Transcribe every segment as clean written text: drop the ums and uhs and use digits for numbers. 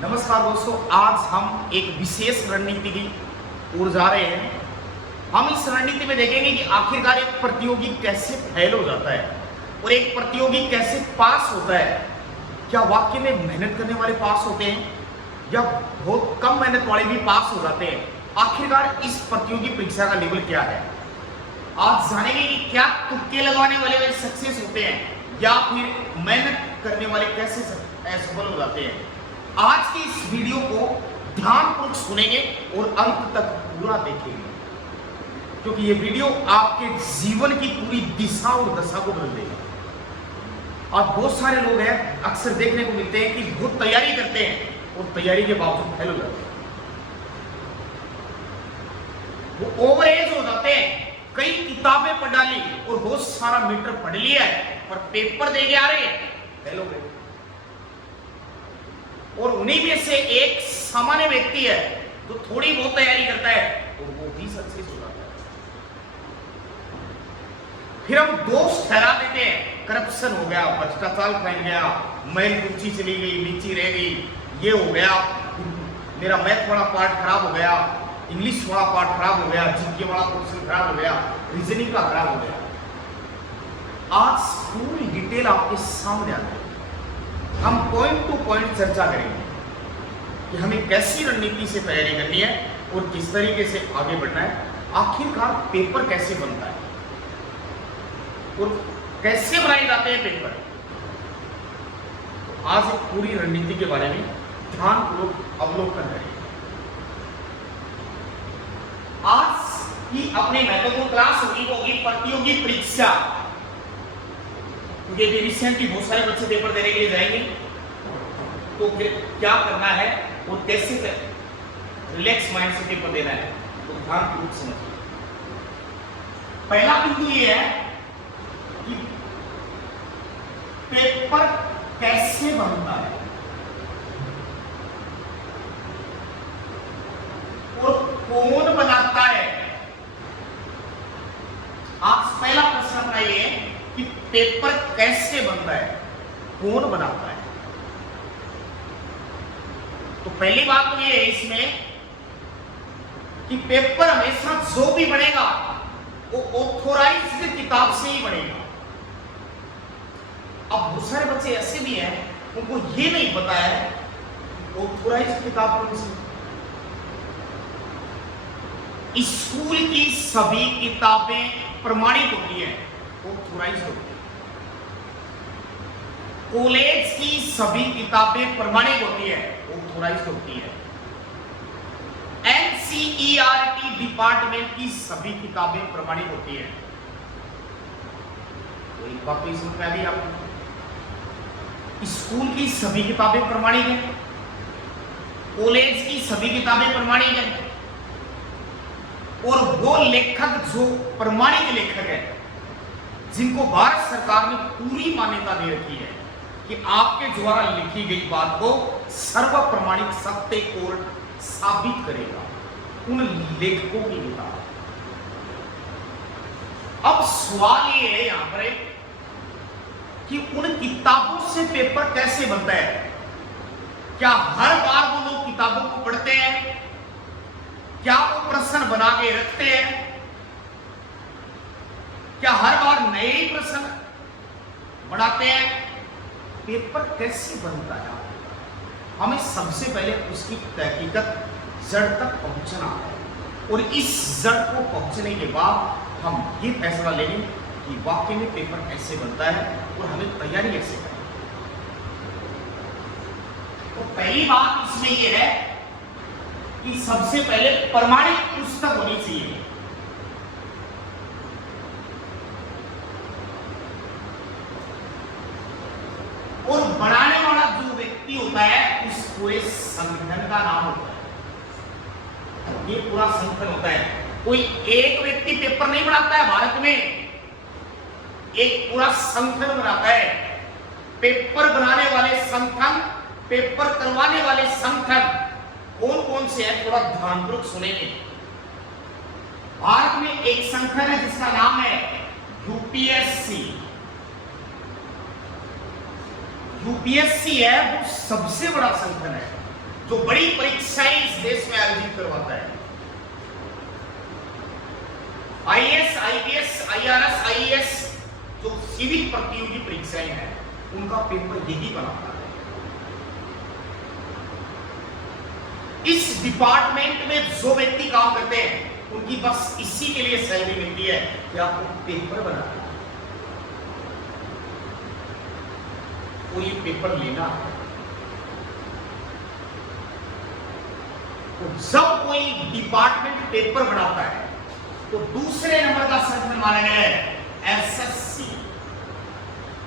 नमस्कार दोस्तों, आज हम एक विशेष रणनीति की ओर जा रहे हैं। हम इस रणनीति में देखेंगे कि आखिरकार एक प्रतियोगी कैसे फेल हो जाता है और एक प्रतियोगी कैसे पास होता है। क्या वाकई में मेहनत करने वाले पास होते हैं या बहुत कम मेहनत वाले भी पास हो जाते हैं? आखिरकार इस प्रतियोगी परीक्षा का लेवल क्या है? आज जानेंगे कि क्या तुक्के लगाने वाले सक्सेस होते हैं या फिर मेहनत करने वाले कैसे असफल हो जाते हैं। आज की इस वीडियो को ध्यानपूर्वक सुनेंगे और अंत तक पूरा देखेंगे, क्योंकि ये वीडियो आपके जीवन की पूरी दिशा और दशा को बदल देगा। और बहुत सारे लोग हैं, अक्सर देखने को मिलते हैं कि बहुत तैयारी करते हैं और तैयारी के बावजूद फेल हो जाते हैं। वो ओवर एज हो जाते हैं, कई किताबें पढ़ डाली और बहुत सारा मीटर पढ़ लिया है, पर पेपर दे के आ रहे हैं, फेल हो गए। और उन्हीं में से एक सामान्य व्यक्ति है जो थोड़ी बहुत तैयारी करता है और वो भी सक्सेस हो जाता है। फिर हम दोष ठहरा देते हैं, करप्शन हो गया, भ्रष्टाचार फैल गया, मैल ऊंची चली गई, नीची रह गई, ये हो गया, मेरा मैथ वाला पार्ट खराब हो गया, इंग्लिश वाला पार्ट खराब हो गया, जीके वाला क्वेश्चन खराब हो गया, रीजनिंग का खराब हो गया। आज पूरी डिटेल आपके सामने आ गई। हम पॉइंट टू पॉइंट चर्चा करेंगे कि हमें कैसी रणनीति से तैयारी करनी है और किस तरीके से आगे बढ़ना है। आखिरकार पेपर कैसे बनता है और कैसे बनाए जाते हैं पेपर। आज एक पूरी रणनीति के बारे में ध्यानपूर्वक अवलोकन करेंगे। आज की अपनी महत्वपूर्ण क्लास होगी प्रतियोगी परीक्षा, क्योंकि रिसेंटली बहुत सारे बच्चे पेपर देने के लिए जाएंगे, तो फिर क्या करना है और कैसे रिलैक्स माइंड से पेपर देना है, तो ध्यानपूर्वक समझिए। पहला बिंदु ये है कि पेपर कैसे बनता है और कौन बनाता है। आज पहला प्रश्न अपना ये है कि पेपर कैसे बनता है, कौन बनाता है। तो पहली बात तो ये है इसमें कि पेपर हमेशा जो भी बनेगा वो ऑथोराइज्ड किताब से ही बनेगा। अब बहुत सारे बच्चे ऐसे भी हैं उनको ये नहीं पता है ऑथोराइज्ड किताब कौन सी। स्कूल की सभी किताबें प्रमाणित होती हैं, ऑथोराइज्ड होती है। कॉलेज की सभी किताबें प्रमाणित होती है, ऑथोराइज्ड होती है। एनसीईआरटी डिपार्टमेंट की सभी किताबें प्रमाणित होती है। तो एक बात तो इसमें क्या दी आपको, स्कूल की सभी किताबें प्रमाणित है, कॉलेज की सभी किताबें प्रमाणित है, और वो लेखक जो प्रमाणित लेखक है जिनको भारत सरकार ने पूरी मान्यता दे रखी है कि आपके द्वारा लिखी गई बात को सर्व प्रमाणित सत्य कोर्ट साबित करेगा, उन लेखकों की किताब। अब सवाल ये है यहां पर कि उन किताबों से पेपर कैसे बनता है। क्या हर बार वो लोग किताबों को पढ़ते हैं? क्या वो प्रश्न बना के रखते हैं? क्या हर बार नए ही प्रश्न बनाते हैं? पेपर कैसे बनता है, हमें सबसे पहले उसकी तहकीकत जड़ तक पहुंचना है, और इस जड़ को पहुंचने के बाद हम ये फैसला लेंगे कि वाकई में पेपर कैसे बनता है और हमें तैयारी कैसे करनी है। तो पहली बात इसमें यह है कि सबसे पहले प्रमाणित पुस्तक होनी चाहिए। और बनाने वाला जो व्यक्ति होता है उस पूरे संगठन का नाम होता है। ये पूरा संगठन होता है, कोई एक व्यक्ति पेपर नहीं बनाता है। भारत में एक पूरा संगठन बनाता है। पेपर बनाने वाले संगठन, पेपर करवाने वाले संगठन कौन कौन से हैं, थोड़ा ध्यानपूर्वक सुनेंगे। भारत में एक संगठन है जिसका नाम है यूपीएससी। यूपीएससी है वो सबसे बड़ा संगठन है। जो बड़ी परीक्षाएं इस देश में आयोजित करवाता है। आईएएस, आईपीएस, आईआरएस, आईएएस जो सिविल प्रतियोगी परीक्षाएं हैं उनका पेपर यही बनाता है। इस डिपार्टमेंट में जो व्यक्ति काम करते हैं उनकी बस इसी के लिए सैलरी मिलती है कि आपको पेपर बनाना है और ये पेपर लेना है। तो जब कोई डिपार्टमेंट पेपर बनाता है तो दूसरे नंबर का संगठन माना गया है एसएससी,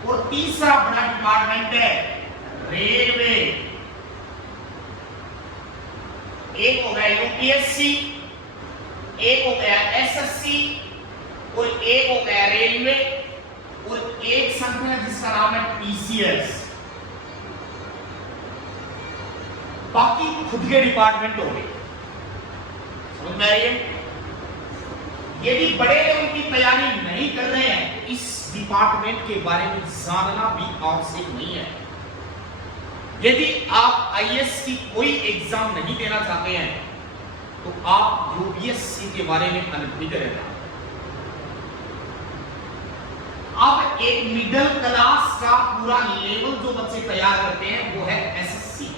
और तीसरा बड़ा डिपार्टमेंट है रेलवे। एक हो गया यूपीएससी, एक हो गया एसएससी और एक हो गया रेलवे, और एक संगठन है जिसका नाम है टीसीएस। बाकी खुद के डिपार्टमेंट हो गए। समझ में आ रही है? यदि बड़े लेवल की तैयारी नहीं कर रहे हैं, इस डिपार्टमेंट के बारे में जानना भी आवश्यक नहीं है। यदि आप आईएएस की कोई एग्जाम नहीं देना चाहते हैं तो आप यूपीएससी के बारे में अनभिज्ञ रहना। अब एक मिडिल क्लास का पूरा लेवल जो बच्चे तैयार करते हैं वो है एसएससी।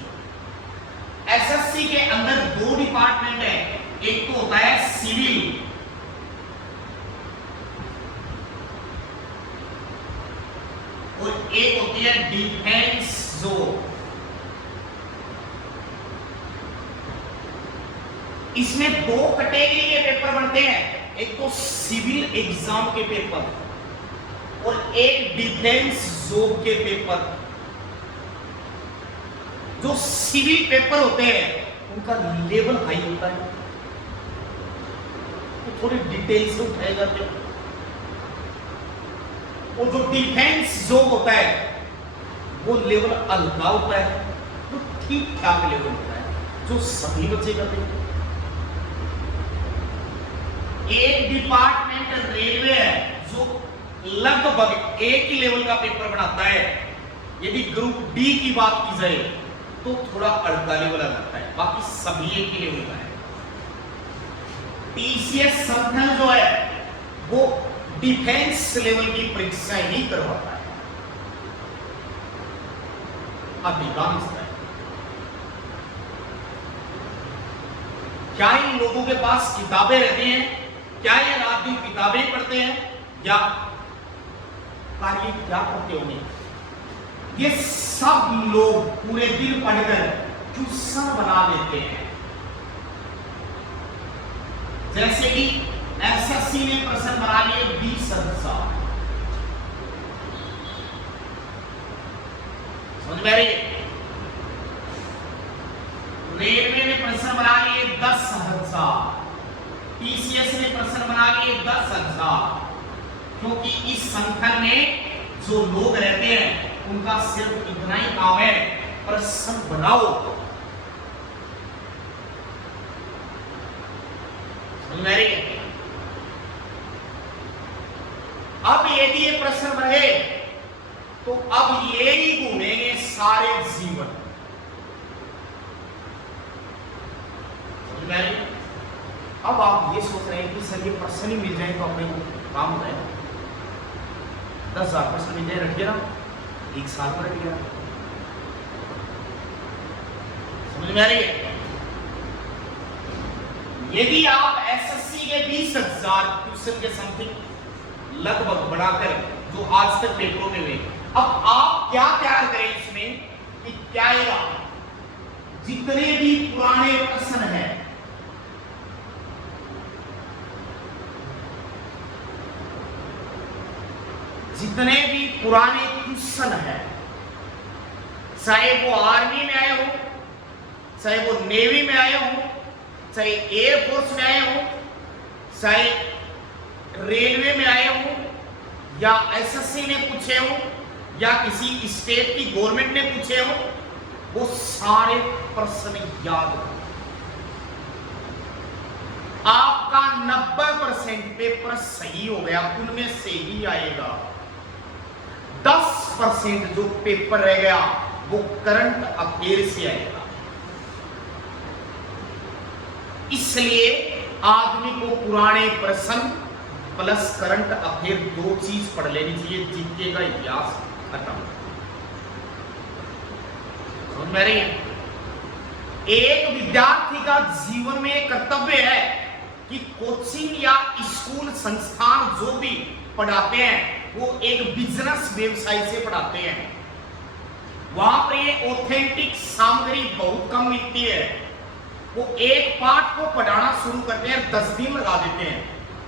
एसएससी के अंदर दो डिपार्टमेंट है, एक तो होता है सिविल और एक होती है डिफेंस जोन। इसमें दो कैटेगरी के पेपर बनते हैं, एक तो सिविल एग्जाम के पेपर और एक डिफेंस जोन के पेपर। जो सिविल पेपर होते हैं उनका लेवल हाई होता है, तो थोड़ी डिटेल से उठाए जाते हैं। और जो डिफेंस जोन होता है वो लेवल हल्का होता है, तो ठीक ठाक लेवल होता है जो सभी बच्चे करते हैं। एक डिपार्टमेंट रेलवे है जो लगभग एक ही लेवल का पेपर बनाता है। यदि ग्रुप डी की बात की जाए तो थोड़ा हल्का लेवल आ जाता है, बाकी सभी एक ही लेवल का है। टीसीएस संगठन जो है वो डिफेंस लेवल की परीक्षाएं ही करवाता है अधिकांशतः। क्या इन लोगों के पास किताबें रहती हैं? क्या ये रात दिन किताबें पढ़ते हैं या कार्य क्या करते होंगे? ये सब लोग पूरे दिन पढ़कर ट्यूशन बना देते हैं। जैसे कि एसएससी ने प्रश्न बना लिए 20,000, समझ में आ रही है? रेलवे ने प्रश्न बना लिए 10,000, टीसीएस ने प्रश्न बना लिए 10,000, क्योंकि इस संगठन में जो लोग रहते हैं उनका सिर्फ इतना ही काम है, प्रश्न बनाओ। समझ में आ रही है? अब यदि ये प्रश्न बने तो अब ये ही घूमेंगे सारे जीवन। समझ में आ रही है? अब आप ये सोच रहे हैं कि सर ये प्रश्न ही मिल जाए तो अपने काम हो जाए। 10,000 प्रश्न मिल जाए, रट गया ना, एक साल में रट गया। समझ में आ रही है? यदि आप एसएससी के 20,000 क्वेश्चन के समथिंग लगभग बढ़ाकर जो आज तक पेपरों में हुए, अब आप क्या तैयार करें इसमें कि क्या आएगा? जितने भी पुराने प्रश्न हैं, जितने भी पुराने क्वेश्चन हैं, चाहे वो आर्मी में आए हो, चाहे वो नेवी में आए हो, चाहे एयरफोर्स में आए हो, चाहे रेलवे में आए हो, या एसएससी ने पूछे हो, या किसी स्टेट की गवर्नमेंट ने पूछे हो, वो सारे प्रश्न याद रखो। आपका 90% पेपर सही हो गया, उनमें से ही आएगा। 10% जो पेपर रह गया वो करंट अफेयर से आएगा। इसलिए आदमी को पुराने प्रश्न प्लस करंट अफेयर दो चीज पढ़ लेनी चाहिए, जीके का इतिहास खत्म। समझ में आ रही है? एक विद्यार्थी का जीवन में कर्तव्य है कि कोचिंग या स्कूल संस्थान जो भी पढ़ाते हैं वो एक बिजनेस व्यवसाय से पढ़ाते हैं। वहां पर ये ऑथेंटिक सामग्री बहुत कम मिलती है। वो एक पाठ को पढ़ाना शुरू करते हैं, 10 दिन लगा देते हैं।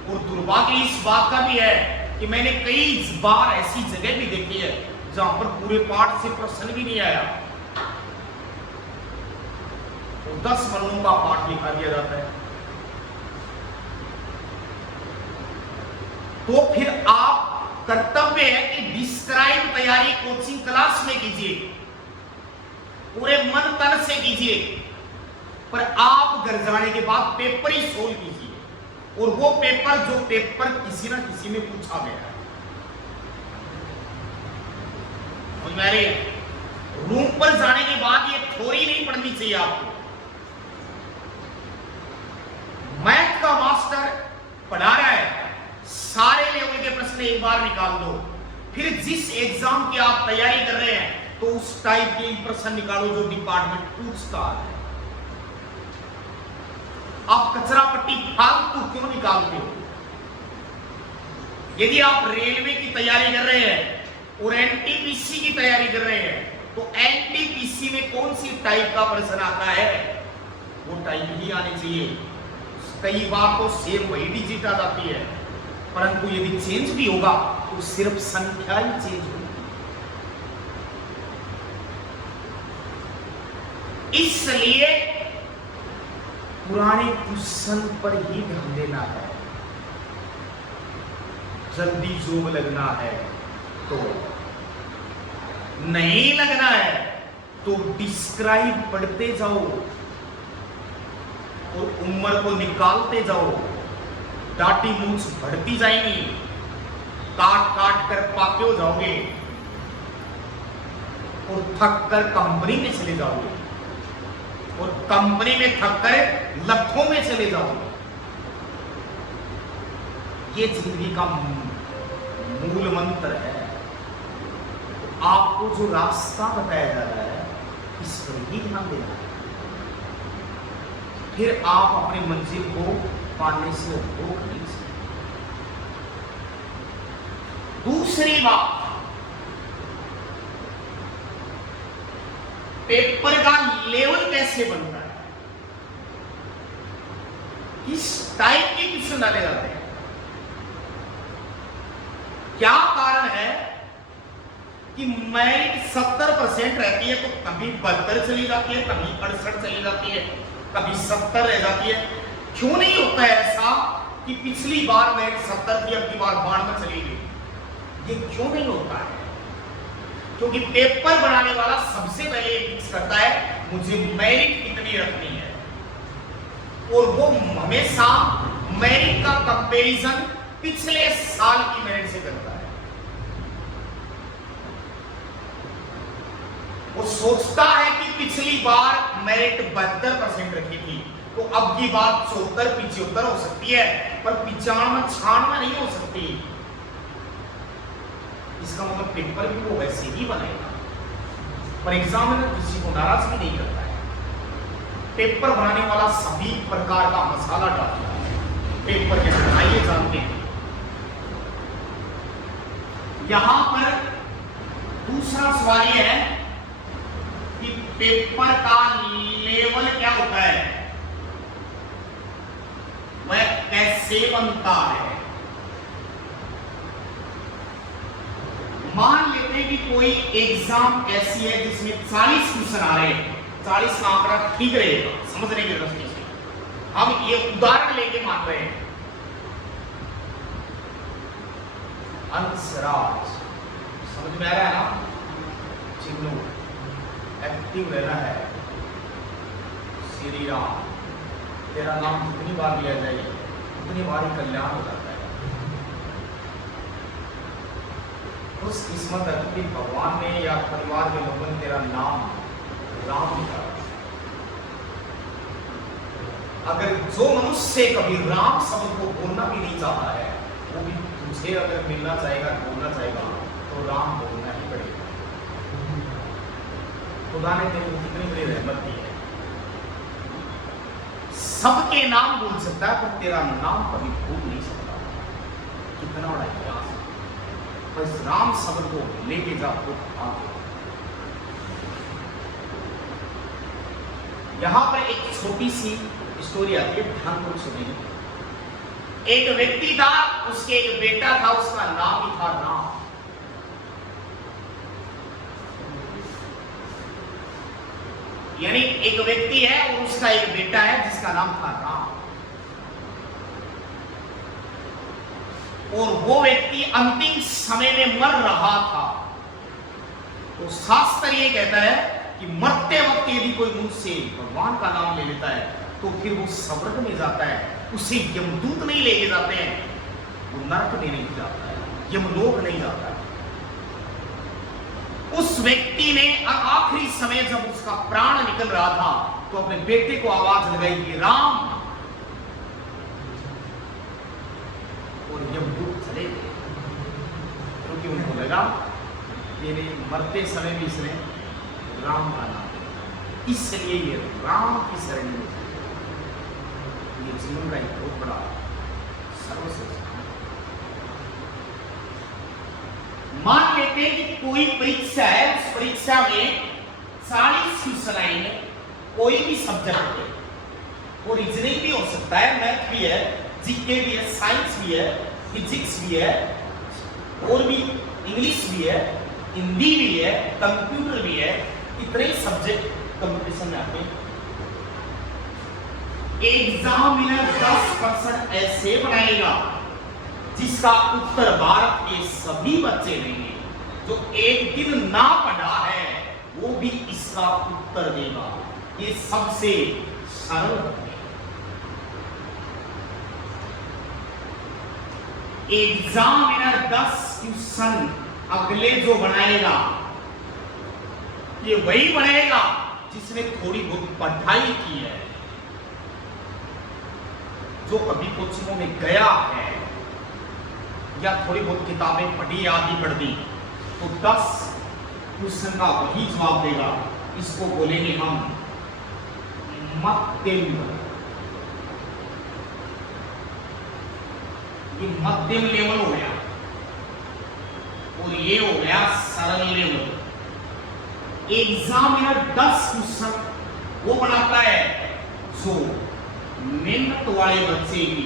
और दुर्भाग्य इस बात का भी है कि मैंने कई बार ऐसी जगह भी देखी है जहां पर पूरे पाठ से प्रश्न भी नहीं आया, तो 10 वर्णों का पाठ लिखा दिया जाता है। तो फिर आप कर्तव्य है कि डिस्क्राइब तैयारी कोचिंग क्लास में कीजिए, पूरे मन तन से कीजिए, पर आप घर जाने के बाद पेपर ही सोल्व कीजिए। और वो पेपर जो पेपर किसी ना किसी में पूछा गया है। समझ में आ रही है? रूम पर जाने के बाद ये थ्योरी नहीं पढ़नी चाहिए आपको। मैथ का मास्टर पढ़ा रहा है, सारे लेवल के प्रश्न एक बार निकाल दो, फिर जिस एग्जाम की आप तैयारी कर रहे हैं तो उस टाइप के प्रश्न निकालो जो डिपार्टमेंट पूछता है। आप कचरा पट्टी फालतू क्यों निकालते हो? यदि आप रेलवे की तैयारी कर रहे हैं और एनटीपीसी की तैयारी कर रहे हैं तो एनटीपीसी में कौन सी टाइप का प्रश्न आता है वो टाइप ही आनी चाहिए। कई बार तो सेम वही डिजिट आ जाती है, परंतु यदि चेंज भी होगा तो सिर्फ संख्या ही चेंज होगी। इसलिए पुराने क्वेश्चन पर ही ध्यान देना है। जल्दी जोग लगना है तो नहीं लगना है तो डिस्क्राइब पढ़ते जाओ और उम्र को निकालते जाओ। डाटी मूछ बढ़ती जाएंगी, काट काट कर पाके हो जाओगे और थक कर कंपनी में चले जाओगे और कंपनी में थक कर लखों में चले जाओगे। ये जिंदगी का मूल मंत्र है। आपको जो रास्ता बताया जा रहा है इस पर ही ध्यान देना है, फिर आप अपने मंजिल को पाने से रोक नहीं सकते। दूसरी बात, पेपर का लेवल कैसे बनता है, किस टाइप के क्वेश्चन डाले जाते हैं, क्या कारण है कि मेरिट 70% रहती है तो कभी 72 चली जाती है, कभी 68 चली जाती है, कभी 70 रह जाती है। क्यों नहीं होता है ऐसा कि पिछली बार मेरिट 70 थी, अब की बार 92 चली गई? ये क्यों नहीं होता है? क्योंकि पेपर बनाने वाला सबसे पहले फिक्स करता है मुझे मेरिट कितनी रखनी है, और वो हमेशा मेरिट का कंपैरिजन पिछले साल की मेरिट से करता है। वो सोचता है कि पिछली बार मेरिट 72% रखी थी तो अब की बार 74-75 हो सकती है, पर 95-96 नहीं हो सकती। इसका मतलब पेपर भी वो वैसे ही बनेगा, पर एग्जामिनर किसी को नाराज भी नहीं करता है। पेपर बनाने वाला सभी प्रकार का मसाला डालता है पेपर के अंदर, आइए जानते हैं। यहां पर दूसरा सवाल यह है कि पेपर का लेवल क्या होता है, वह कैसे बनता है। मान लेते हैं कि कोई एग्जाम ऐसी है जिसमें 40 क्वेश्चन आ रहे हैं, 40 का आंकड़ा ठीक रहेगा समझने की दृष्टि से, हम ये उदाहरण लेके मान रहे हैं। अंशराज समझ में आ रहा है ना, चिन्नू एक्टिव रहना है। श्री राम, तेरा नाम जितनी बार लिया जाए उतनी बार ही कल्याण हो जाता है। उस किस्मत है कि भगवान ने या परिवार के लोगों ने तेरा नाम राम लिखा। अगर जो मनुष्य कभी राम शब्द को बोलना भी नहीं चाहता है, वो भी तुझे अगर मिलना चाहेगा, बोलना चाहेगा, तो राम बोलना ही पड़ेगा। खुदा ने तेरे को कितनी बड़ी रहमत दी है। सबके नाम बोल सकता है, पर तेरा नाम कभी भूल नहीं सकता। कितना बड़ा इतिहास है। बस राम शब्द को लेके जा तो आगे। यहां पर एक छोटी सी स्टोरी आती है, ध्यानपूर्वक सुनिए। एक व्यक्ति था, उसके एक बेटा था, उसका नाम ही था राम। यानी एक व्यक्ति है और उसका एक बेटा है जिसका नाम था राम। और वो व्यक्ति अंतिम समय में मर रहा था। तो शास्त्र ये कहता है कि मरते वक्त यदि कोई मुंह से भगवान का नाम ले लेता है तो फिर वो स्वर्ग में जाता है। उसे यमदूत नहीं लेके जाते हैं, वो नरक में नहीं जाता है, यमलोक नहीं जाता है। उस व्यक्ति ने आखिरी समय जब उसका प्राण निकल रहा था तो अपने बेटे को आवाज लगाई कि राम, और यमदूत चले गए। क्योंकि उनको लगा कि मरते समय भी इसने राम का नाम, इसलिए ये राम की शरण में ये जीवन का एक बहुत बड़ा सर्वश्रेष्ठ। मान लेते हैं कि कोई परीक्षा है, उस परीक्षा में 40 क्वेश्चन आएंगे, कोई भी सब्जेक्ट है, वो रीजनिंग भी हो सकता है, मैथ भी है, जीके भी है, साइंस भी है, फिजिक्स भी है, और भी इंग्लिश भी है, हिंदी भी है, कंप्यूटर भी है। इतने सब्जेक्ट कंपटीशन में आते हैं। एग्जामिनर 10% ऐसे बनाएगा जिसका उत्तर भारत के सभी बच्चे देंगे। जो एक दिन ना पढ़ा है वो भी इसका उत्तर देगा। ये सबसे सरल है। एग्जामिनर 10 क्वेश्चन अगले जो बनाएगा ये वही बनाएगा जिसने थोड़ी बहुत पढ़ाई की है, जो कभी कोचिंगों में गया है या थोड़ी बहुत किताबें पढ़ी, आदि पढ़ दी, तो 10 क्वेश्चन का वही जवाब देगा। इसको बोलेंगे हम मध्यम। ये मध्यम लेवल हो गया और ये हो गया सरल लेवल। एग्जामिनर 10 क्वेश्चन वो बनाता है जो मेहनत वाले बच्चे की,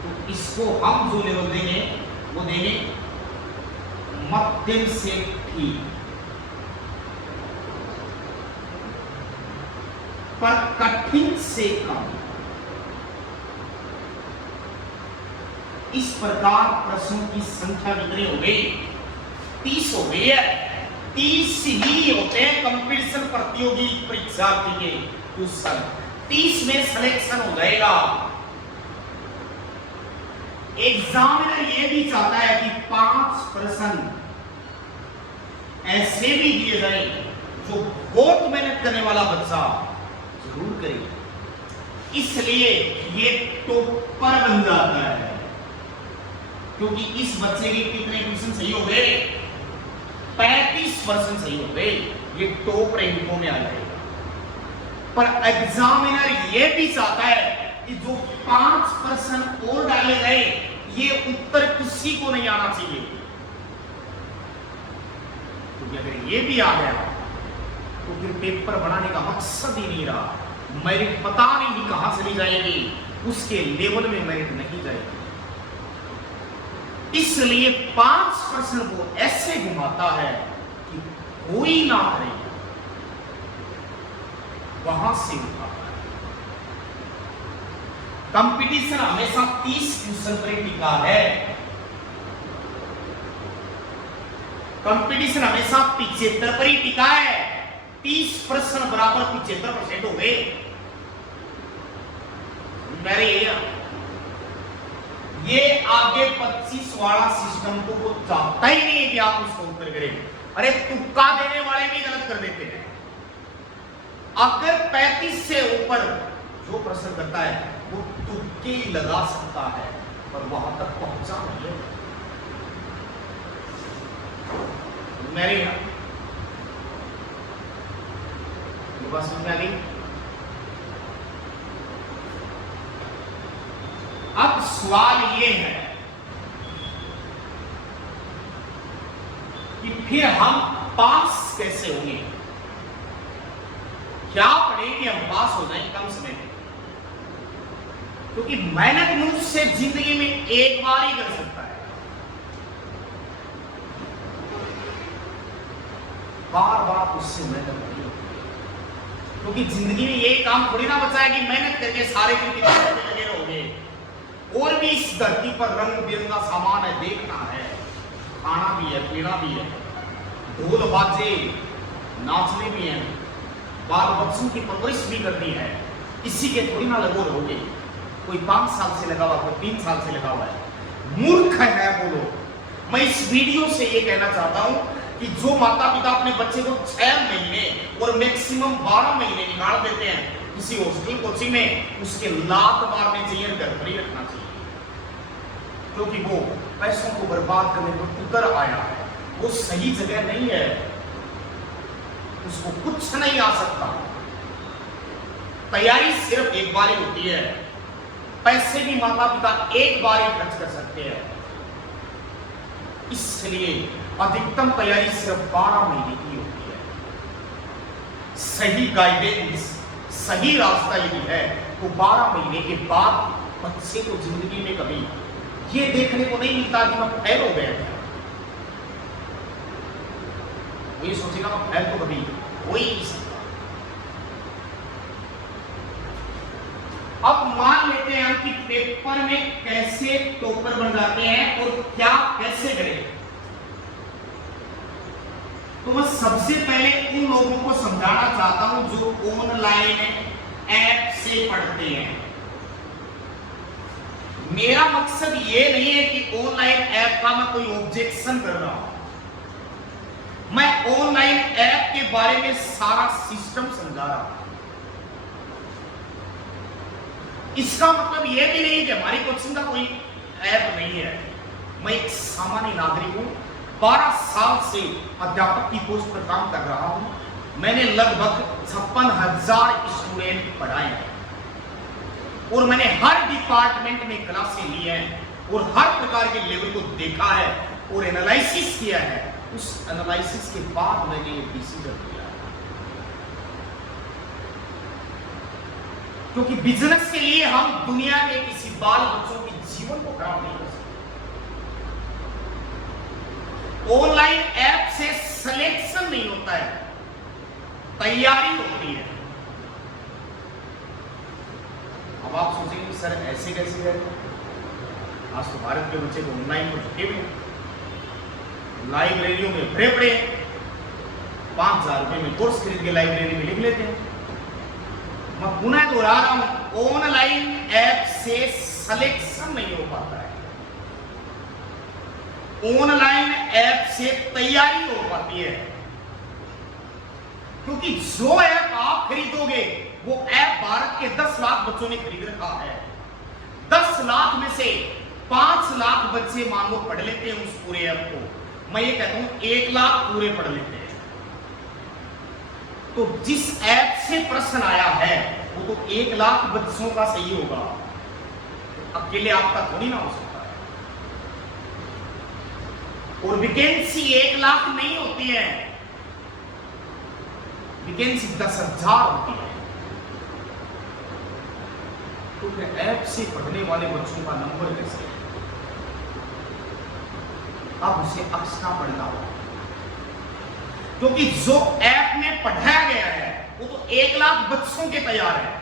तो इसको हम जो लेवल देंगे वो देंगे मध्यम से ठीक, पर कठिन से कम। इस प्रकार प्रश्नों की संख्या कितनी हो गई? 30 हो गई है। 30 ही होते हैं कंपटीशन प्रतियोगी परीक्षार्थी के क्वेश्चन। 30 में सिलेक्शन हो जाएगा। एग्जामिनर ये भी चाहता है कि 5 प्रश्न ऐसे भी दिए जाए जो बहुत मेहनत करने वाला बच्चा जरूर करे। इसलिए ये टॉपर बन जाता है, क्योंकि इस बच्चे के कितने क्वेश्चन सही हो गए? 35% सही हो गए। ये टॉप रैंकों में आ जाएगा। पर एग्जामिनर ये भी चाहता है कि जो 5% और डाले गए ये उत्तर किसी को नहीं आना चाहिए, क्योंकि अगर ये भी आ गया तो फिर पेपर बनाने का मकसद ही नहीं रहा। मेरिट पता नहीं कहां चली जाएगी, उसके लेवल में मेरिट नहीं जाएगी। इसलिए 5% वो ऐसे घुमाता है कि कोई ना करे, वहां से उठाता है। कंपटीशन हमेशा 30 क्वेश्चन पर टिका है। कंपटीशन हमेशा 75 पर ही टिका है। 30 प्रश्न बराबर 75% हो गए। मेरे ये आगे 25 वाला सिस्टम को वो चाहता ही नहीं है कि आप उसको उत्तर करें। अरे तुक्का देने वाले भी गलत कर देते हैं। अगर 35 से ऊपर जो प्रश्न करता है वो तुक्के लगा सकता है, पर वहां तक पहुंचा नहीं है। मेरे बात समझ में आ गई? अब सवाल ये है कि फिर हम पास कैसे होंगे? क्या पढ़े कि हम पास हो जाएं कम समय में? क्योंकि मेहनत मनुष्य जिंदगी में एक बार ही कर सकता है, बार बार उससे मेहनत नहीं होती। क्योंकि जिंदगी में ये काम थोड़ी ना बचा है कि मेहनत करके सारे दिन किताबों में लगे रहोगे। और भी इस धरती पर रंग बिरंगा सामान है, देखना है, खाना भी है, पीना भी है, ढोल बाजे नाचने भी हैं, बाल बच्चों की परवरिश भी करनी है। इसी के थोड़ी ना लगो रहोगे। कोई 5 साल से लगा हुआ, कोई 3 साल से लगा हुआ है। मूर्ख है बोलो। मैं इस वीडियो से ये कहना चाहता हूं कि जो माता पिता अपने बच्चे को 6 महीने और मैक्सिमम 12 महीने निकाल देते हैं किसी हॉस्टल कोचिंग में, उसके लात मारने चाहिए, घर पर ही रखना चाहिए। क्योंकि वो पैसों को बर्बाद करने पर उतर आया है, वो सही जगह नहीं है, उसको कुछ नहीं आ सकता। तैयारी सिर्फ एक बार ही होती है, पैसे भी माता पिता एक बार ही खर्च कर सकते हैं। इसलिए अधिकतम तैयारी सिर्फ 12 महीने की होती है। सही गाइडेंस, सही रास्ता यदि है तो 12 महीने के बाद बच्चे को जिंदगी में कभी ये देखने को नहीं मिलता कि मैं फेल हो गया था। वो ये सोचेगा मैं फेल तो कभी हो ही नहीं सकता। अब मान लेते हैं हम कि पेपर में कैसे टॉपर बन जाते हैं और क्या कैसे करें। तो मैं सबसे पहले उन लोगों को समझाना चाहता हूं जो ऑनलाइन ऐप से पढ़ते हैं। मेरा मकसद ये नहीं है कि ऑनलाइन ऐप का मैं कोई ऑब्जेक्शन कर रहा हूं। मैं ऑनलाइन ऐप के बारे में सारा सिस्टम समझा रहा हूं। इसका मतलब यह भी नहीं कि हमारी कोचिंग का कोई ऐप नहीं है। मैं एक सामान्य नागरिक हूं, 12 साल से अध्यापक की पोस्ट पर काम कर रहा हूं। मैंने लगभग 56,000 स्टूडेंट पढ़ाए हैं और मैंने हर डिपार्टमेंट में क्लासें ली हैं और हर प्रकार के लेवल को देखा है और एनालिसिस किया है। उस एनालिसिस के बाद मैंने ये डिसीजन लिया है। क्योंकि बिजनेस के लिए हम दुनिया के किसी बाल बच्चों के जीवन को खराब नहीं कर सकते। ऑनलाइन ऐप से सिलेक्शन नहीं होता है, तैयारी होती है। अब आप सोचेंगे सर ऐसे कैसे करें? आज तो भारत के बच्चे को ऑनलाइन को झुके हुए हैं, लाइब्रेरियों में भरे पड़े हैं, 5,000 रुपए में कोर्स खरीद के लाइब्रेरी में लिख लेते हैं। मैं पुनः दोहरा रहा हूं, ऑनलाइन ऐप से सिलेक्शन नहीं हो पाता है, ऑनलाइन ऐप से तैयारी हो पाती है। क्योंकि जो ऐप आप खरीदोगे वो ऐप भारत के 10 लाख बच्चों ने खरीद रखा है। 10 लाख में से 5 लाख बच्चे मान लो पढ़ लेते हैं उस पूरे ऐप को। मैं ये कहता हूं 1 लाख पूरे पढ़ लेते हैं। तो जिस ऐप से प्रश्न आया है वो तो 1 लाख बच्चों का सही होगा, अकेले आपका थोड़ी ना हो सकता है। और वैकेंसी 1 लाख नहीं होती है, वैकेंसी 10,000 होती है। तो ऐप से पढ़ने वाले बच्चों का नंबर कैसे है? अब उसे अक्सना पड़ना होगा, क्योंकि जो ऐप में पढ़ाया गया है वो तो 1 लाख बच्चों के तैयार है।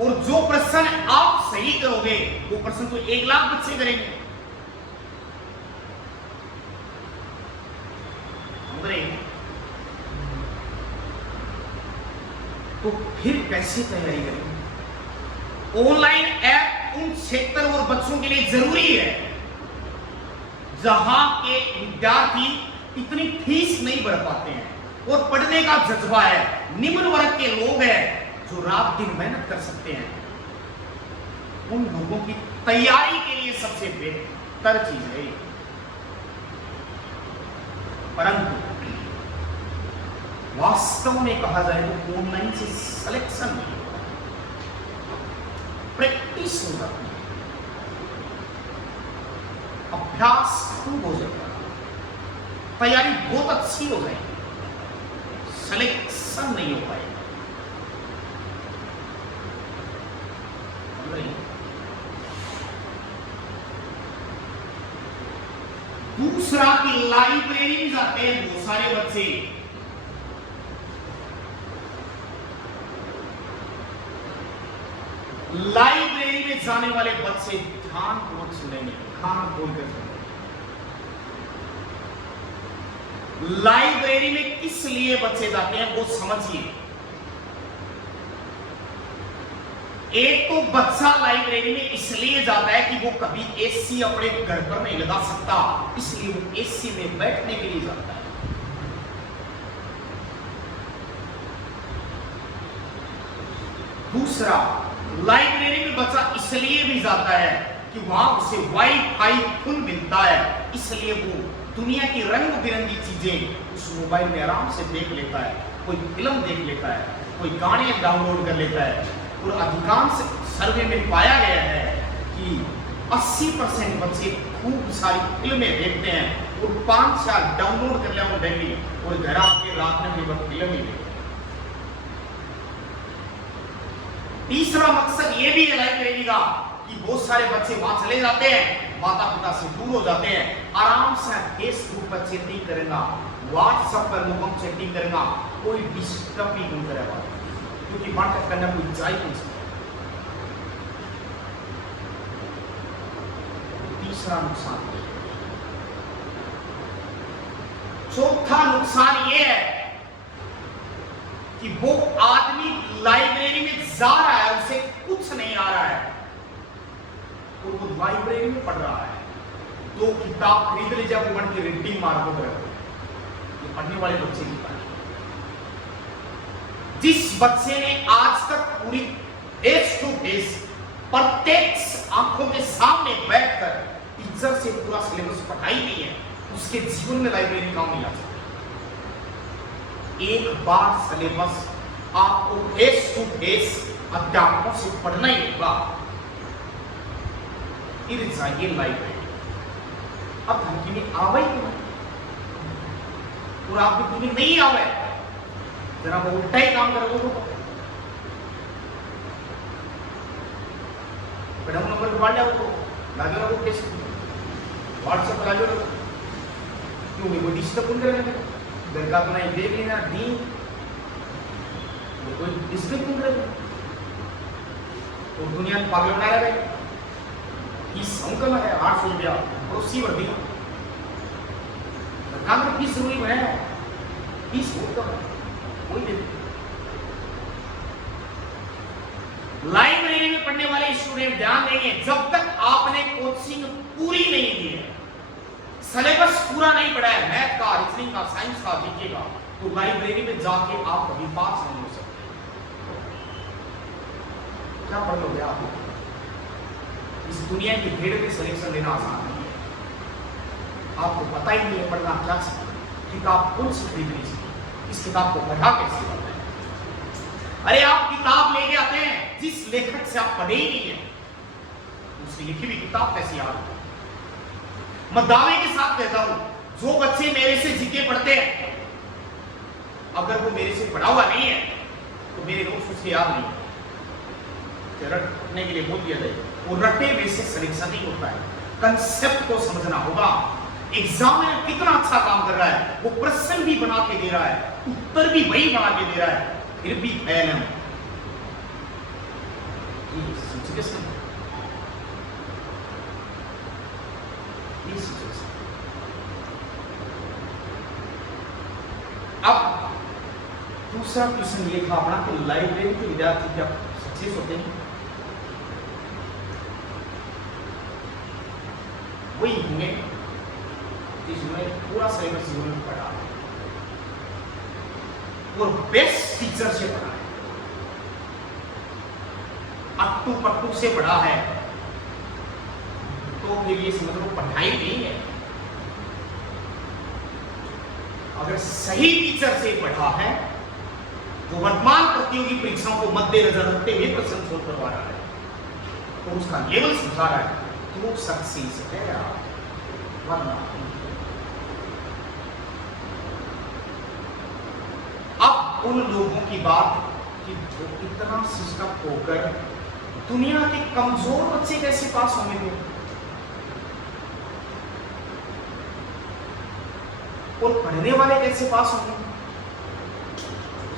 और जो प्रश्न आप सही करोगे वो प्रश्न तो 1 लाख बच्चे करेंगे। तो फिर कैसे तैयारी करेंगे? ऑनलाइन ऐप उन क्षेत्र और बच्चों के लिए जरूरी है जहां के विद्यार्थी इतनी फीस नहीं भर पाते हैं। और पढ़ने का जज्बा है, निम्न वर्ग के लोग हैं जो रात दिन मेहनत कर सकते हैं, उन लोगों की तैयारी के लिए सबसे बेहतर चीज है। परंतु वास्तव में कहा जाए तो ऑनलाइन से सिलेक्शन नहीं होगा, प्रैक्टिस हो जाती है, अभ्यास खूब हो जाएगा, तैयारी बहुत अच्छी हो जाएगी, सिलेक्शन नहीं हो पाएगा। दूसरा कि लाइब्रेरी में जाते हैं बहुत सारे बच्चे, लाइब्रेरी में जाने वाले बच्चे ध्यानपूर्वक सुनेंगे, कान खोलकर सुनेंगे। लाइब्रेरी में किस लिए बच्चे जाते हैं वो समझिए। एक तो बच्चा लाइब्रेरी में इसलिए जाता है कि वो कभी एसी अपने घर पर नहीं लगा सकता, इसलिए वो एसी में बैठने के लिए जाता है। दूसरा, लाइब्रेरी में बच्चा इसलिए भी जाता है कि वहां उसे वाईफाई फुल मिलता है, इसलिए वो दुनिया की रंग बिरंगी चीजें उस मोबाइल में आराम से देख लेता है, कोई फिल्म देख लेता है, कोई गाने डाउनलोड कर लेता है। और अधिकांश सर्वे में पाया गया है कि 80% बच्चे खूब सारी फिल्में देखते हैं और 5-4 डाउनलोड कर ले डेली और घर आके रात में भी वह फिल्म ही देखते। तीसरा मकसद ये भी है लाइब्रेरी का कि बहुत सारे बच्चे वहां चले जाते हैं, माता पिता से दूर हो जाते हैं, आराम से फेसबुक पर चैटिंग करेगा, व्हाट्सएप पर लोगों चैटिंग करेगा, कोई डिस्टर्ब नहीं करेगा, क्योंकि बात करना कोई जाए नहीं सकता। तीसरा नुकसान। चौथा नुकसान यह है कि वो आदमी लाइब्रेरी में जा रहा है, उसे कुछ नहीं आ रहा है और वो लाइब्रेरी में पढ़ रहा है, तो किताब खरीद ले जाए, वो की रीडिंग मार दो, ये पढ़ने वाले बच्चे की बात। जिस बच्चे ने आज तक पूरी फेस टू फेस प्रत्यक्ष आंखों के सामने बैठकर टीचर से पूरा सिलेबस पढ़ाई नहीं है, उसके जीवन में लाइब्रेरी काम नहीं आ सकती। एक बार सिलेबस आपको फेस टू फेस अध्यापकों से पढ़ना ही होगा, फिर चाहिए लाइब्रेरी। अब धमकी में आवे ही नहीं और आपकी धमकी नहीं आवे, जरा वो उल्टा ही काम करोगे तो मैडम नंबर पे बांट जाओ, लागे ना वो टेस्ट व्हाट्सएप पर लागे, क्यों नहीं कोई डिस्टर्ब नहीं करेगा, घर का अपना देख लेना दी, कोई डिस्टर्ब नहीं करेगा और दुनिया में पागल बना रहा है। फीस कम है 800 रुपया और उसी वर्दी काम में फीस जरूरी है, फीस बहुत कम है, कोई नहीं। लाइब्रेरी में पढ़ने वाले स्टूडेंट ध्यान देंगे, जब तक आपने कोचिंग पूरी नहीं की है, सिलेबस पूरा नहीं पढ़ा है, मैथ का, रीजनिंग का, साइंस का, जीके का, तो लाइब्रेरी में जाके आप कभी पास नहीं हो सकते। क्या पढ़ लोगे आप? इस दुनिया की भीड़ में सिलेक्शन लेना आसान नहीं है, आपको पता ही नहीं है पढ़ना क्या सीखना, किताब कौन सी खरीदनी चाहिए, इस किताब को पढ़ा कैसे पढ़ना है। अरे आप किताब लेके आते हैं, जिस लेखक से आप पढ़े ही नहीं है, उसकी लिखी हुई किताब कैसी याद है? मैं दावे के साथ कहता हूं, जो बच्चे मेरे से जीके पढ़ते हैं, अगर वो मेरे से पढ़ा हुआ नहीं है तो मेरे नोट्स उसके याद नहीं है, रटने के लिए बोल दिया जाए, वो रटे में से सिलेक्शन नहीं होता है। कंसेप्ट को समझना होगा। एग्जाम में कितना अच्छा काम कर रहा है, वो प्रश्न भी बना के दे रहा है, उत्तर भी वही बना के दे रहा है, फिर भी फेल है। अब दूसरा क्वेश्चन ये था अपना कि लाइब्रेरी के विद्यार्थी क्या सक्सेस होते हैं? वही होंगे जिसमें पूरा सिलेबस जीवन में पढ़ा, और बेस्ट टीचर से पढ़ा है, अट्टू पट्टू से पढ़ा है, तो फिर ये समझ लो पढ़ाई नहीं है। अगर सही टीचर से पढ़ा है तो वर्तमान प्रतियोगी परीक्षाओं को मद्देनजर रखते हुए प्रश्न सोल्व करवा रहा है और उसका लेवल समझा रहा है, तो वो सक्सेस है यार। वरना अब उन लोगों की बात कि जो इतना सिस्टम होकर दुनिया के कमजोर बच्चे कैसे पास होंगे थे, और पढ़ने वाले कैसे पास होंगे,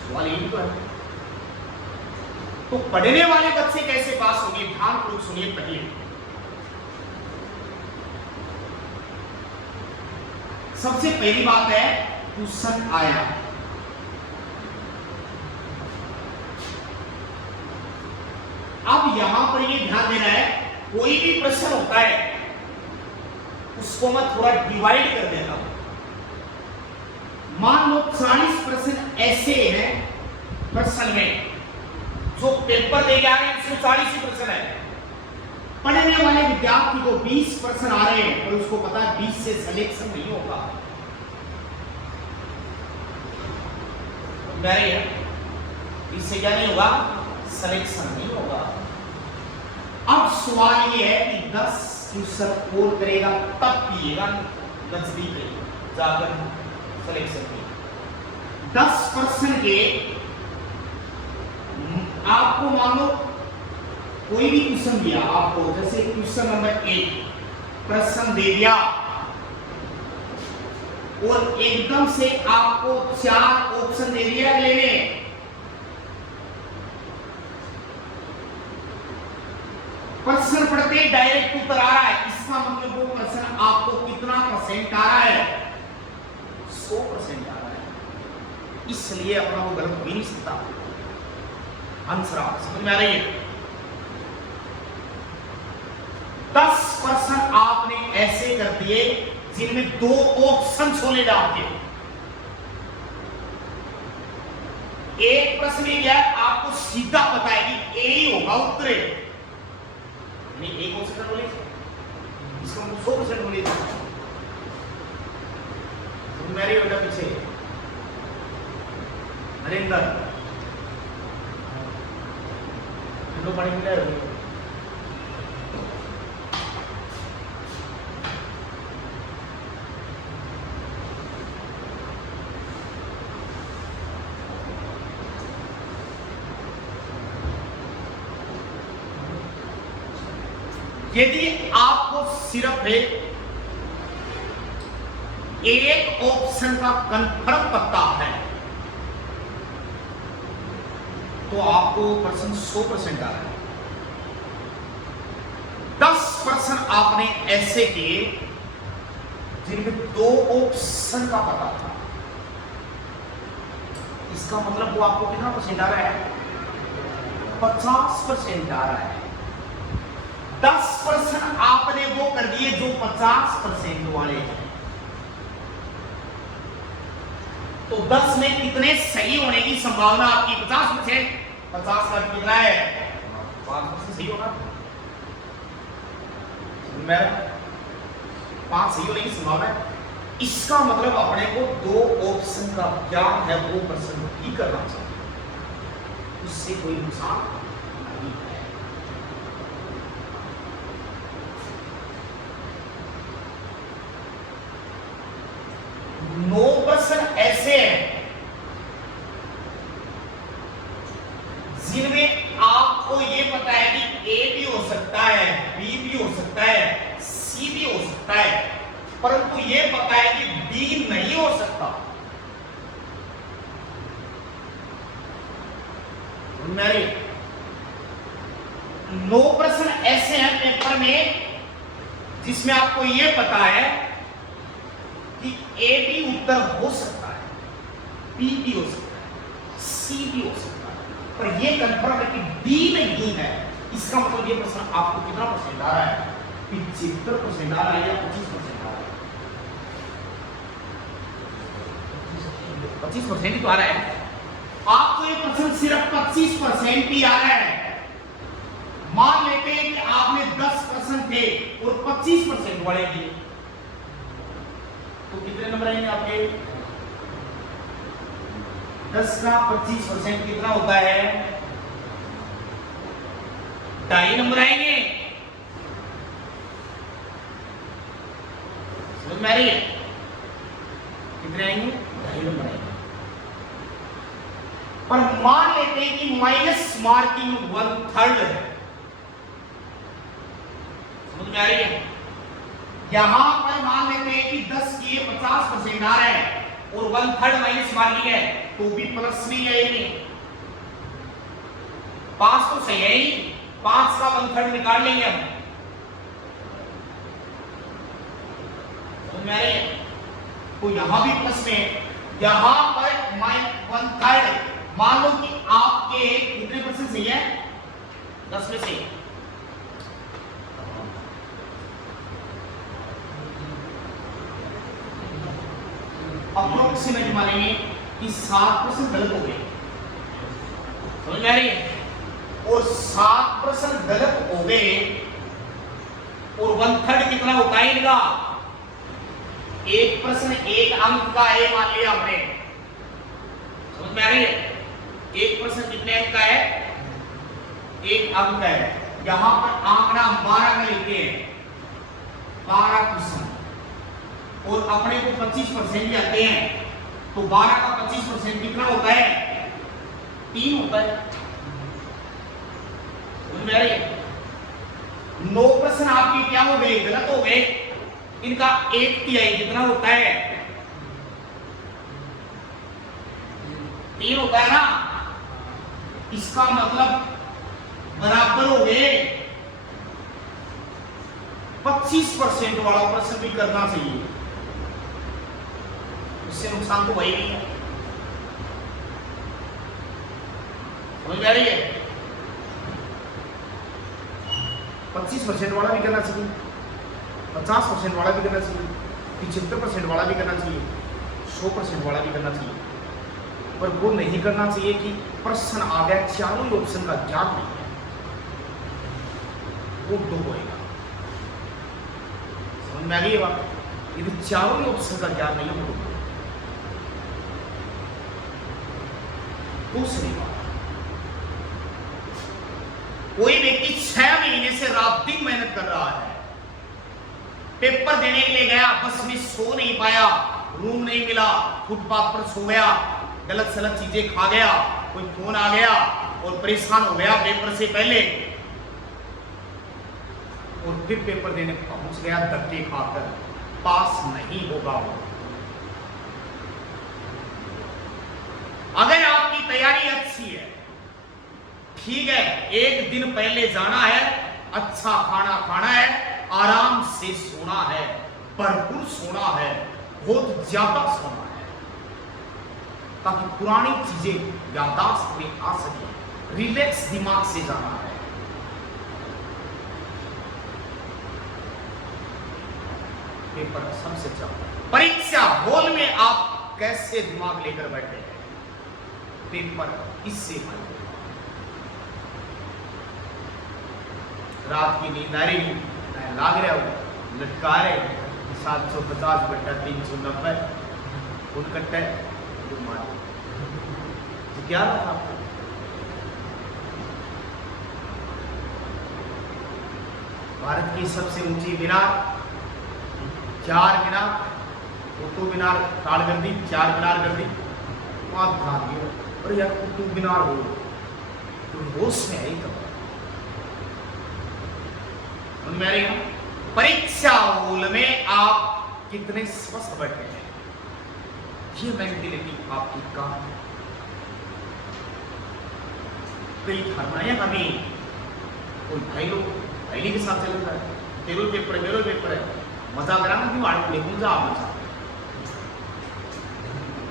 सवाल यही तो है। तो पढ़ने वाले बच्चे कैसे पास होंगे, ध्यानपूर्वक सुनिए। पहले सबसे पहली बात है क्वेश्चन आया, अब यहां पर ये ध्यान देना है, कोई भी प्रश्न होता है उसको मैं थोड़ा डिवाइड कर देता हूं। मान लो 40 प्रश्न ऐसे हैं प्रश्न में, जो पेपर दे गया है उसमें 40 ही प्रश्न है। पढ़ने वाले विद्यार्थी को 20 प्रश्न आ रहे हैं और उसको पता है 20 से सिलेक्शन नहीं होगा, मेरे 20 से क्या नहीं होगा, सिलेक्शन नहीं होगा। अब सवाल ये है कि 10 क्वेश्चन और करेगा तब पिएगा नजदीक जाकर सिलेक्शन की। 10 प्रश्न के आपको मान लो कोई भी क्वेश्चन दिया आपको, जैसे क्वेश्चन नंबर 1 प्रश्न दे दिया और एकदम से आपको 4 ऑप्शन दे दिया अगले में, प्रश्न पढ़ते डायरेक्ट उत्तर आ रहा है, इसका मतलब वो प्रश्न आपको कितना परसेंट आ रहा है, 100% आ रहा है। इसलिए अपना वो गलत हो ही नहीं सकता। आंसर आप समझ में आ रही है। 10 प्रश्न आपने ऐसे कर दिए जिनमें 2 ऑप्शन होने जाते। एक प्रश्न में क्या आपको सीधा पता है कि ए ही होगा उत्तर, नहीं एक हो सकता नॉलेज, इसका मतलब 100% नॉलेज। मेरे बेटा पीछे नरेंद्र ठंडो पानी मिला है, यदि आपको सिर्फ एक ऑप्शन का कंफर्म पता है तो आपको प्रश्न 100% आ रहा है। 10 प्रश्न आपने ऐसे किए जिनमें 2 ऑप्शन का पता था, इसका मतलब वो आपको कितना परसेंट आ रहा है, 50% आ रहा है। 10 प्रश्न आपने वो कर दिए जो 50% वाले हैं, तो 10 में कितने सही होने की संभावना आपकी, 50%। 50 का कितना है, 5% सही होगा, 5 सही होने की संभावना है। इसका मतलब अपने को 2 ऑप्शन का क्या है वो प्रश्न ही करना चाहिए, उससे कोई नुकसान नहीं है। 9 प्रश्न ऐसे हैं जिनमें आपको ये पता है कि ए भी हो सकता है, बी भी हो सकता है, सी भी हो सकता है, परंतु ये पता है कि डी नहीं हो सकता। मेरे 9 प्रश्न ऐसे हैं पेपर में जिसमें आपको ये पता है कि ए भी उत्तर हो सकता है, बी भी हो सकता है, सी भी हो सकता है, पर ये कंफर्म है कि डी नहीं है। इसका मतलब ये प्रश्न आपको कितना परसेंट आ रहा है, 75% आ रहा है या 25% आ रहा है, 25% ही तो आ रहा है। आपको ये प्रश्न सिर्फ 25% ही आ रहा है। मान लेते हैं कि आपने 10% थे और 25% वाले दिए, तो कितने नंबर आएंगे आपके? 10 का 25% कितना होता है? 2.5 नंबर आएंगे। समझ में आ रही है? कितने आएंगे? 2.5 नंबर आएंगे। पर मान लेते हैं कि माइनस मार्किंग 1/3 है। समझ में आ रही है? यहां पर मान लेते हैं कि 10 की 50% आ रहा है और 1/3 माइनस मार्किंग है, तो भी प्लस में आएगी। 5 तो सही है ही, 5 का 1/3 निकाल लेंगे हम। समझ में आ रही है? तो यहां भी प्लस में, यहां पर -1/3। मान लो कि आपके कितने परसेंट सही है? 10 में से अप्रोक्सीमेट मानेंगे कि 7% गलत हो गए। समझ में आ रही है? और 7% गलत हो गए और 1/3 कितना होता है इनका? एक प्रश्न 1 अंक का है, मान लिया आपने। समझ में आ रही है? एक प्रश्न कितने अंक का है? 1 अंक का है। यहां पर आंकड़ा 12 का लेते हैं, 12 प्रश्न, और अपने को 25% ही आते हैं, तो 12 का 25% कितना होता है? 3 होता है। समझ में आ रही है? 9 प्रश्न आपके क्या हो गए? गलत हो गए। इनका 1/3 कितना होता है? 3 होता है ना। इसका मतलब बराबर हो गए। 25% वाला प्रश्न भी करना चाहिए, इससे नुकसान तो वही नहीं है। समझ में आ रही है? 25% वाला भी करना चाहिए, 50% वाला भी करना चाहिए, 75% वाला भी करना चाहिए, 100% वाला भी करना चाहिए। पर वो नहीं करना चाहिए कि प्रश्न आ गया, चारों ही ऑप्शन का ज्ञान नहीं है, वो डूब होएगा। समझ में आ गई बात? यदि चारों ही ऑप्शन का ज्ञान नहीं है, वो डूब। दूसरी बात, कोई व्यक्ति 6 महीने से रात दिन मेहनत कर रहा है, पेपर देने के लिए गया, बस में सो नहीं पाया, रूम नहीं मिला, फुटपाथ पर सो गया, गलत सलत चीजें खा गया, कोई फोन आ गया और परेशान हो गया पेपर से पहले, और फिर पेपर देने पहुंच गया धक्के खाकर, पास नहीं होगा वो। अगर आपकी तैयारी अच्छी है, ठीक है, एक दिन पहले जाना है, अच्छा खाना खाना है, आराम से सोना है, भरपूर सोना है, बहुत ज्यादा सोना है, ताकि पुरानी चीजें याददाश्त में आ सके, रिलैक्स दिमाग से जाना है। पेपर सबसे ज्यादा परीक्षा हॉल में आप कैसे दिमाग लेकर बैठे हैं, पेपर इससे मायने। रात की नींद आ रही, लाग रहा हो, लटका रहे, 750 बटा 390 उनकट्टे क्या था? भारत की सबसे ऊंची मीनार, 4 मीनार, कुतुब मीनार काल कर दी, 4 मीनार कर दी, वहां भागियो। अरे यार कुतुब मीनार हो तो होश में है ही कब? मेरे परीक्षा हॉल में आप कितने स्वस्थ बैठे हैं, ये मेंटेलिटी आपकी काम है। कई धारणाएं हमें, कोई भाई लोग भाई के साथ चल रहा है, तेरो पेपर मेरो पेपर है, मजा करा ना, क्यों आठ लेकिन जा मजा,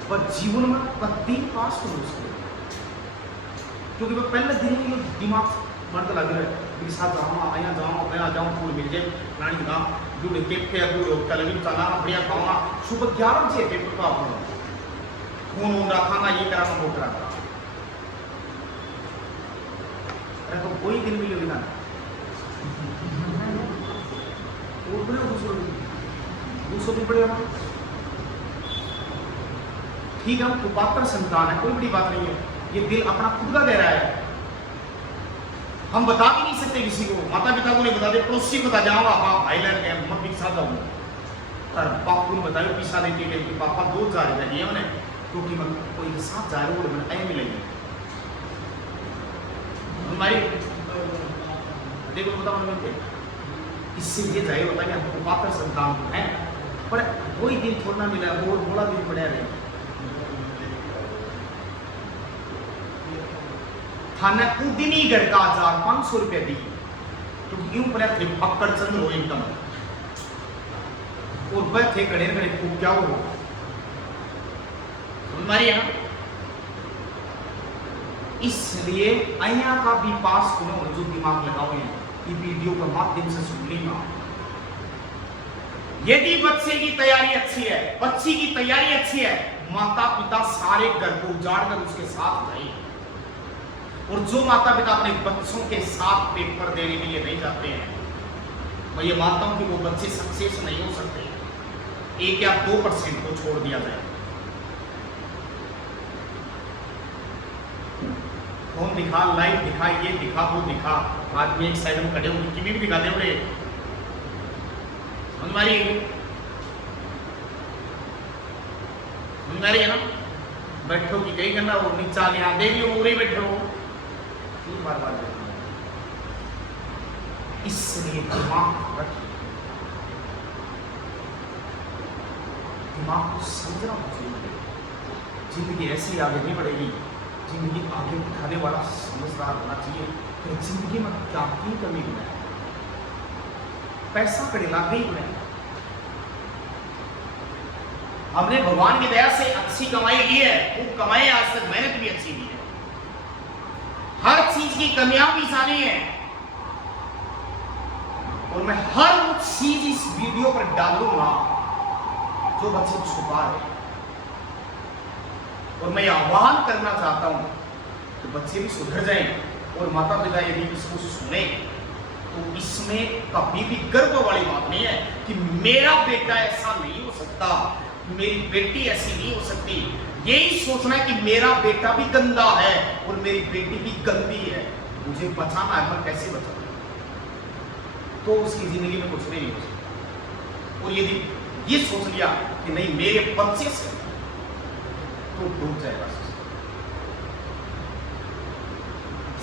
पर जीवन में कभी पास हो उसको, क्योंकि मैं पहले दिन में दिमाग मर्द लग रहा है कि साथ जाऊँ आया जाऊँ मैं आ जाऊँ, फूल मिल जाए रानी का जुड़े केपे अगू टेलीविजन चलाना बढ़िया खाऊंगा, सुबह 11 बजे पेपर का फोन रखाना, ये कराना वो कराना, तो कोई दिन मिलेगी ना वो बड़े 200 दिन पड़ेगा। ठीक है, कुपात्र संतान है, कोई बड़ी बात नहीं है। ये दिल अपना खुद का कह रहा है, हम बता भी नहीं सकते किसी को। माता पिता को नहीं बता दे, पड़ोसी को बता जाऊंगा आप भाई लड़ गए मत पिछा जाऊंगा और पापा को बताओ पिछा देती है कि पापा 2 जा रहे थे मैंने क्योंकि मैं कोई के साथ जा रहे हो मैंने ऐ मिलेंगे हमारी देखो बता मैंने इससे ये जाए होता है कि हमको पात्र संतान है, पर कोई दिन थोड़ा मिला वो थोड़ा दिन पड़ा रहे थाना उदिनी घर का 500 रुपया दी तो यूं पड़ा थे पकड़ चंद रो एकदम और बैठे खड़े खड़े खूब क्या हो हमारे यहाँ। इसलिए अया का भी पास जो दिमाग लगाओ हैं ये वीडियो के माध्यम से सुन लेना। यदि बच्चे की तैयारी अच्छी है, बच्ची की तैयारी अच्छी है, माता पिता सारे घर को उजाड़ कर उसके साथ जाए। और जो माता पिता अपने बच्चों के साथ पेपर देने के लिए नहीं जाते हैं, मैं ये मानता हूं कि वो बच्चे सक्सेस नहीं हो सकते। 1 या 2% को छोड़ दिया जाए। फोन दिखा, लाइव दिखा, ये दिखा, वो दिखा, आदमी एक साइड में खड़े होकर टीवी भी दिखाते बड़े हमारी है ना। बैठो कि कहीं करना वो नीचा यहाँ देख लो पूरे बैठे हो 3 बार इसलिए दिमाग रखिए, दिमाग को समझना चाहिए। जिंदगी ऐसी आगे नहीं बढ़ेगी, जिंदगी आगे उठाने वाला समझदार होना चाहिए। फिर जिंदगी में क्या की कमी है, पैसा कड़े लाग गई है। हमने भगवान की दया से अच्छी कमाई की है, वो कमाई आज तक मेहनत भी अच्छी की है। हर चीज की कमियां भी सारी है और मैं हर वो चीज इस वीडियो पर डालूंगा जो बच्चे छुपा रहे। और मैं आह्वान करना चाहता हूं कि बच्चे भी सुधर जाएं और माता पिता यदि इसको सुने तो इसमें कभी भी गर्व वाली बात नहीं है कि मेरा बेटा ऐसा नहीं हो सकता, मेरी बेटी ऐसी नहीं हो सकती। यही सोचना है कि मेरा बेटा भी गंदा है और मेरी बेटी भी गंदी है, मुझे बचाना है, मैं कैसे बचाऊं? तो उसकी जिंदगी में कुछ नहीं हो सकता। और यदि ये सोच लिया कि नहीं मेरे बच्चे से तो डूब जाएगा।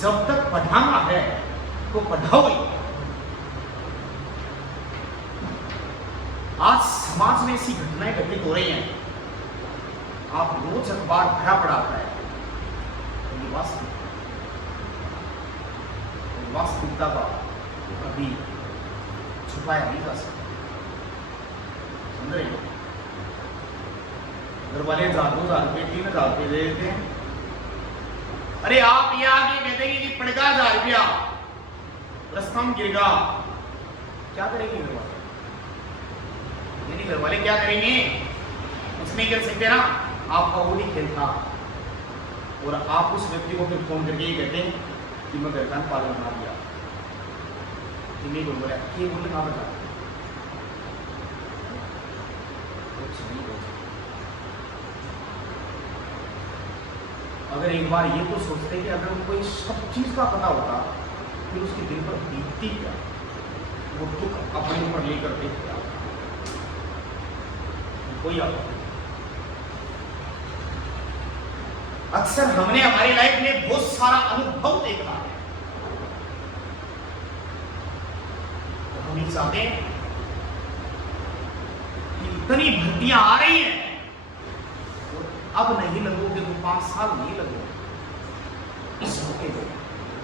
जब तक पढ़ाना है तो पढ़ाओ ही। आज समाज में ऐसी घटनाएं घटित हो रही हैं, आप रोज अखबार भरा पड़ाता है, वास्तविकता का कभी छुपाया नहीं जा सकता। समझ रहे हो? घर वाले 2,000 रुपये 3,000 रुपये दे देते हैं। अरे आप ये आगे कहते हैं कि पड़ेगा 1,000 रुपया रास्ता में गिरेगा, क्या करेंगे घर वाले? नहीं, घर वाले क्या करेंगे? कुछ नहीं कर सकते ना। आपका वो नहीं खेल था और आप उस व्यक्ति को फिर फोन करके ये कहते हैं कि मैं घर का पालन बना दिया, नहीं बोल रहा ये बोलने ना बता कुछ नहीं बोल सकते। अगर एक बार ये तो सोचते कि अगर उनको इस सब चीज का पता होता फिर उसके दिल पर बीतती क्या, वो दुख अपने ऊपर लेकर देखता कोई आता। अक्सर हमने हमारी लाइफ में बहुत सारा अनुभव देखा है, तो हम नहीं चाहते कि इतनी भर्तियां आ रही हैं अब नहीं लगोगे तो 5 साल नहीं लगोगे। इस मौके को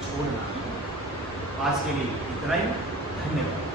छोड़ना। आज के लिए इतना ही, धन्यवाद।